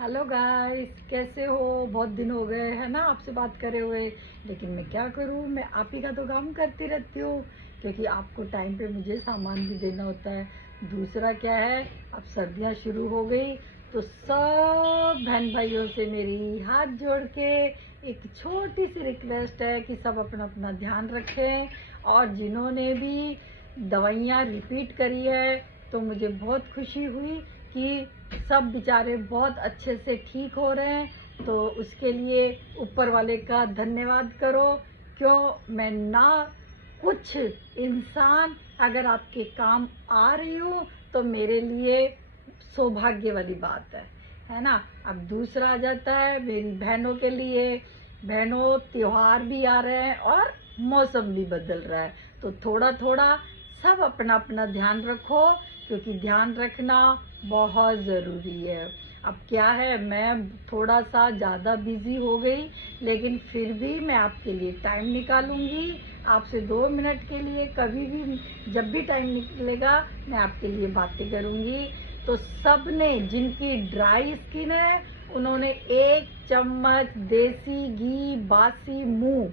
Hello guys, कैसे हो? बहुत दिन हो गए है ना आपसे बात करे हुए। लेकिन मैं क्या करूं, मैं आप ही का तो काम करती रहती हूँ, क्योंकि आपको टाइम पे मुझे सामान भी देना होता है। दूसरा क्या है, अब सर्दियां शुरू हो गई तो सब बहन भाइयों से मेरी हाथ जोड़ के एक छोटी सी रिक्वेस्ट है कि सब अपना अपना ध्यान रखें। और जिन्होंने भी दवाइयाँ रिपीट करी है तो मुझे बहुत खुशी हुई कि सब बेचारे बहुत अच्छे से ठीक हो रहे हैं। तो उसके लिए ऊपर वाले का धन्यवाद करो। क्यों मैं ना, कुछ इंसान अगर आपके काम आ रही हूँ तो मेरे लिए सौभाग्य वाली बात है ना। अब दूसरा आ जाता है मेरी बहनों के लिए। बहनों, त्योहार भी आ रहे हैं और मौसम भी बदल रहा है, तो थोड़ा थोड़ा सब अपना अपना ध्यान रखो, क्योंकि ध्यान रखना बहुत ज़रूरी है। अब क्या है, मैं थोड़ा सा ज़्यादा बिज़ी हो गई, लेकिन फिर भी मैं आपके लिए टाइम निकालूंगी। आपसे 2 मिनट के लिए कभी भी, जब भी टाइम निकलेगा, मैं आपके लिए बातें करूंगी। तो सब ने, जिनकी ड्राई स्किन है, उन्होंने 1 चम्मच देसी घी बासी मुंह,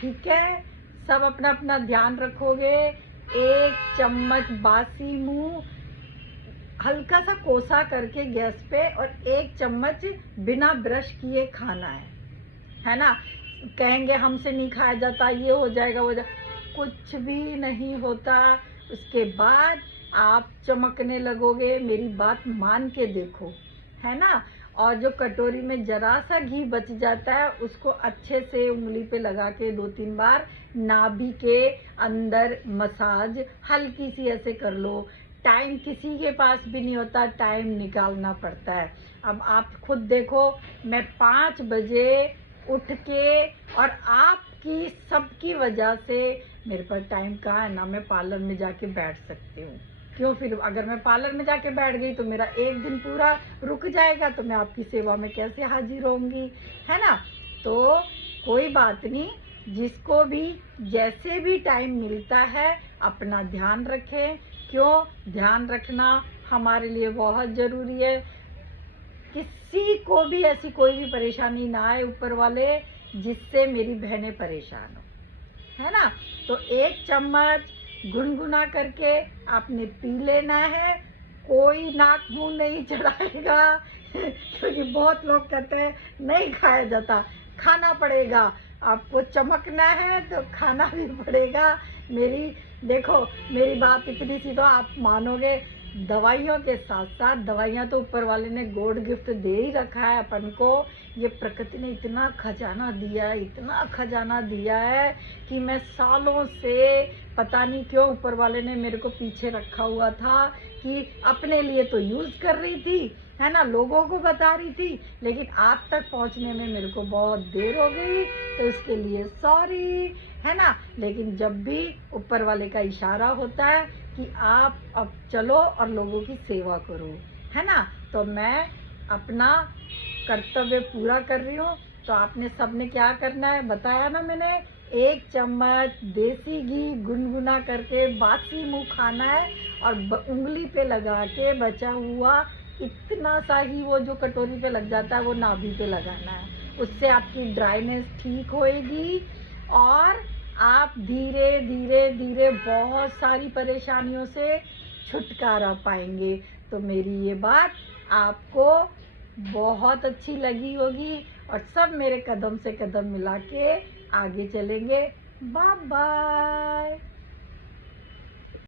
ठीक है? सब अपना अपना ध्यान रखोगे। 1 चम्मच बासी मुंह हल्का सा कोसा करके गैस पे, और 1 चम्मच बिना ब्रश किए खाना है ना। कहेंगे हमसे नहीं खाया जाता, ये हो जाएगा वो जाएगा, कुछ भी नहीं होता। उसके बाद आप चमकने लगोगे, मेरी बात मान के देखो, है ना। और जो कटोरी में जरा सा घी बच जाता है, उसको अच्छे से उंगली पे लगा के 2-3 बार नाभि के अंदर मसाज हल्की सी ऐसे कर लो। टाइम किसी के पास भी नहीं होता, टाइम निकालना पड़ता है। अब आप खुद देखो, मैं 5 बजे उठ के, और आपकी सबकी वजह से मेरे पास टाइम कहाँ है ना, मैं पार्लर में जाके बैठ सकती हूँ। क्यों, फिर अगर मैं पार्लर में जाके बैठ गई तो मेरा एक दिन पूरा रुक जाएगा, तो मैं आपकी सेवा में कैसे हाजिर होंगी, है ना। तो कोई बात नहीं, जिसको भी जैसे भी टाइम मिलता है अपना ध्यान रखें। क्यों ध्यान रखना हमारे लिए बहुत ज़रूरी है। किसी को भी ऐसी कोई भी परेशानी ना आए, ऊपर वाले, जिससे मेरी बहनें परेशान हो, है ना। तो 1 चम्मच गुनगुना करके आपने पी लेना है। कोई नाक मुंह नहीं चढ़ाएगा क्योंकि बहुत लोग कहते हैं नहीं खाया जाता, खाना पड़ेगा। आपको चमकना है तो खाना भी पड़ेगा। मेरी देखो, मेरी बात इतनी सी तो आप मानोगे। दवाइयों के साथ साथ, दवाइयाँ तो ऊपर वाले ने गॉड गिफ्ट दे ही रखा है अपन को। ये प्रकृति ने इतना खजाना दिया है, इतना खजाना दिया है कि मैं सालों से, पता नहीं क्यों ऊपर वाले ने मेरे को पीछे रखा हुआ था, कि अपने लिए तो यूज़ कर रही थी, है ना, लोगों को बता रही थी, लेकिन आप तक पहुंचने में मेरे को बहुत देर हो गई, तो उसके लिए सॉरी, है ना। लेकिन जब भी ऊपर वाले का इशारा होता है कि आप अब चलो और लोगों की सेवा करो, है ना, तो मैं अपना कर्तव्य पूरा कर रही हूँ। तो आपने सबने क्या करना है बताया ना मैंने, 1 चम्मच देसी घी गुनगुना करके बासी मुंह खाना है, और उंगली पे लगा के बचा हुआ इतना सा ही, वो जो कटोरी पे लग जाता है वो नाभि पे लगाना है। उससे आपकी ड्राइनेस ठीक होएगी, और आप धीरे धीरे धीरे बहुत सारी परेशानियों से छुटकारा पाएंगे। तो मेरी ये बात आपको बहुत अच्छी लगी होगी, और सब मेरे कदम से कदम मिला के आगे चलेंगे। Bye bye.